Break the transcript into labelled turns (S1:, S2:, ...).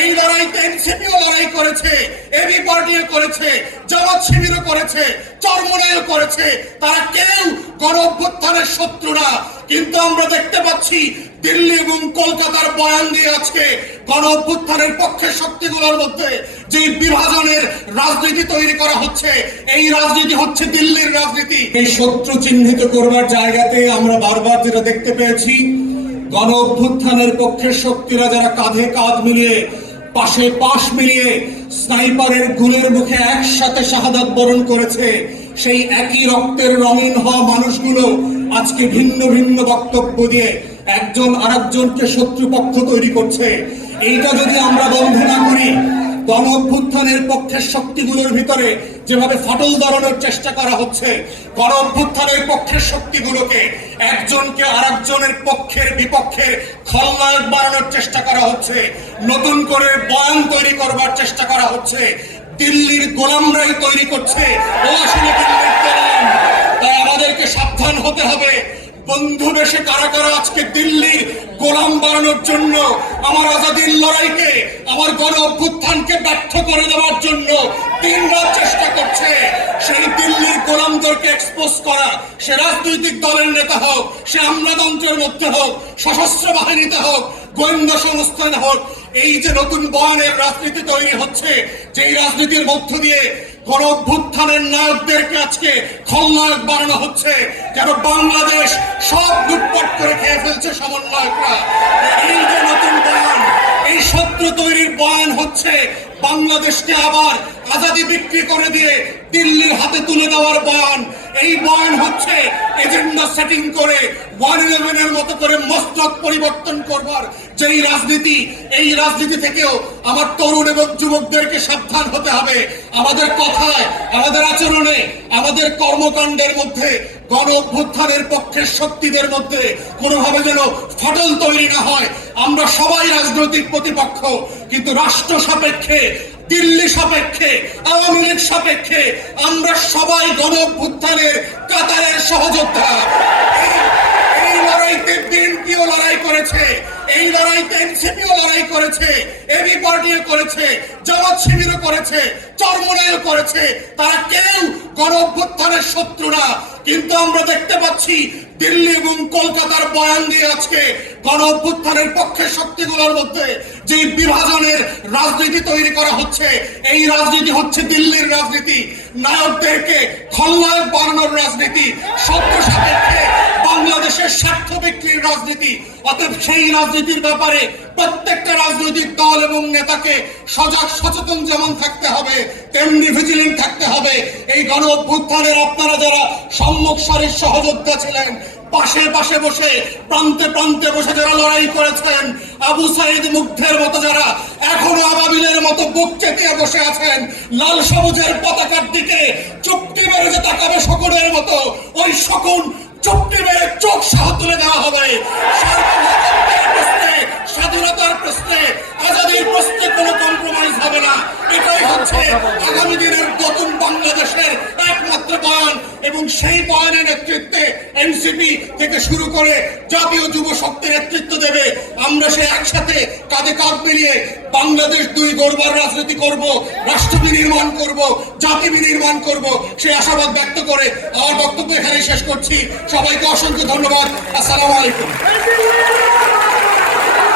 S1: এই লড়াইতে এনসিপিও লড়াই করেছে এবি পার্টিও করেছে জামাত শিবিরও করেছে, চরমনাইও করেছে। তারা কেউ গণ অভ্যুত্থানের শত্রু না। কিন্তু আমরা দেখতে পাচ্ছি দিল্লি এবং কলকাতার বয়ান দিয়ে আজকে গণ অভ্যুত্থানের পক্ষের শক্তিগুলোর মধ্যে যে বিভাজনের রাজনীতি তৈরি করা হচ্ছে, এই রাজনীতি হচ্ছে দিল্লির রাজনীতি। এই শত্রু চিহ্নিত করবার জায়গাতে আমরা বারবার যেটা দেখতে পেয়েছি গণ অভ্যুত্থানের পক্ষের শক্তিরা যারা কাঁধে কাঁধ মিলিয়ে পাশে পাশ মিলিয়ে স্নাইপারের গুলের মুখে একসাথে শাহাদাত বরণ করেছে, সেই একই রক্তের রঙিন হওয়া মানুষগুলো আজকে ভিন্ন ভিন্ন বক্তব্য দিয়ে একজন আরেকজনকে শত্রুপক্ষ তৈরি করছে। এইটা যদি আমরা বন্ধ না করি, গণ অভ্যুত্থানের পক্ষের শক্তিগুলোর ভিতরে যেভাবে ফাটল ধরানোর চেষ্টা করা হচ্ছে, গণ অভ্যুত্থানের পক্ষের শক্তিগুলোকে একজনকে আরেকজনের পক্ষের বিপক্ষের খলনায়ক বানানোর চেষ্টা করা হচ্ছে, নতুন করে বয়ান তৈরি করবার চেষ্টা করা হচ্ছে, দিল্লির গোলামরাই তৈরি করছে তাই আমাদেরকে সাবধান হতে হবে। বন্ধু বেশে কারা কারা আজকে দিল্লির গোলাম বানানোর জন্য, আমার আজাদির লড়াইকে, আমার গণ অভ্যুত্থানকে ব্যর্থ করে দেওয়ার জন্য রাত চেষ্টা করছে। সেই দিল্লির গোলামদেরকে এক্সপোজ করা, সে রাজনৈতিক দলের নেতা হোক, সে আমলাতন্ত্রের মধ্যে হোক, সশস্ত্র বাহিনীতে হোক গোয়েন্দা সংস্থানে হোক এই যে নতুন বয়ানের রাজনীতি তৈরি হচ্ছে, যেই রাজনীতির মধ্য দিয়ে গণ অভ্যুত্থানের নায়কদেরকে আজকে খলনায়ক বানানো হচ্ছে, যেন বাংলাদেশ সব লুটপাট করে খেয়ে ফেলছে সমন্বয়করা। এই যে নতুন বয়ান, এই শত্রু তৈরির বয়ান হচ্ছে, বাংলাদেশকে আবার আজাদি বিক্রি করে দিয়ে দিল্লির হাতে তুলে দেওয়ার বয়ান। এই বয়ান হচ্ছে এজেন্ডা সেটিং করে ওয়ান ইলেভেনের মতো করে মস্তক পরিবর্তন করবার যেই রাজনীতি, এই রাজনীতি থেকেও আমার তরুণ এবং যুবকদেরকে সাবধান হতে হবে। আমাদের কথায়, আমাদের আচরণে, আমাদের কর্মকাণ্ডের মধ্যে, গণ অভ্যুত্থানের পক্ষের শক্তিদের মধ্যে কোনোভাবে যেন ফাটল তৈরি না হয়। আমরা সবাই রাজনৈতিক প্রতিপক্ষ, কিন্তু রাষ্ট্র সাপেক্ষে দিল্লি সাপেক্ষে, আওয়ামী লীগ সাপেক্ষে আমরা সবাই গণ অভ্যুত্থানের কাতারের সহযোদ্ধা। এই- লড়াইতে বিএনপিও লড়াই করেছে, এই লড়াইতে এনসিপিও লড়াই করেছে, এবি পার্টিও করেছে, জামাত শিবিরও করেছে, চরমনাইও করেছে। তারা কেউ গণ অভ্যুত্থানের শত্রু না। কিন্তু আমরা দেখতে পাচ্ছি দিল্লি এবং কলকাতার বয়ান দিয়ে আজকে গণ অভ্যুত্থানের পক্ষে শক্তিগুলোর মধ্যে যে বিভাজনের রাজনীতি তৈরি করা হচ্ছে, এই রাজনীতি হচ্ছে দিল্লির রাজনীতি। নায়কদেরকে খলনায়ক বানানোর রাজনীতি সত্য সাপেক্ষে স্বার্থ বিক্রির রাজনীতি, অতএব সেই রাজনীতির ব্যাপারে প্রত্যেকটা রাজনৈতিক দল এবং নেতাকে সজাগ, সচেতন যেমন থাকতে হবে, তেমনি ভিজিলিং থাকতে হবে। এই গণ অভ্যুত্থানের আপনারা যারা সম্মুখ সারির সহযোদ্ধা ছিলেন, পাশে পাশে বসে, প্রান্তে প্রান্তে বসে যারা লড়াই করেছেন, আবু সাইদ মুগ্ধের মতো যারা এখনও আবাবিলের মতো বুক চেতিয়ে বসে আছেন, লাল সবুজের পতাকার দিকে চুপটি মেরে যে তাকাবে শকুনের মতো, ওই শকুন চুপটি মেরে চোখ সহ তুলে দেওয়া হবে। সার্বভৌমত্বের এবং সেই বয়ানের নেতৃত্বে এনসিপি থেকে শুরু করে জাতীয় যুব শক্তির নেতৃত্ব দেবে। আমরা সে একসাথে কাঁধে কাঁধ মিলিয়ে বাংলাদেশ দুই গড়বার রাজনীতি করব, রাষ্ট্র বিনির্মাণ করব, জাতি বিনির্মাণ করব। সে আশাবাদ ব্যক্ত করে আমার বক্তব্য এখানে শেষ করছি। সবাইকে অসংখ্য ধন্যবাদ। আসসালামু আলাইকুম।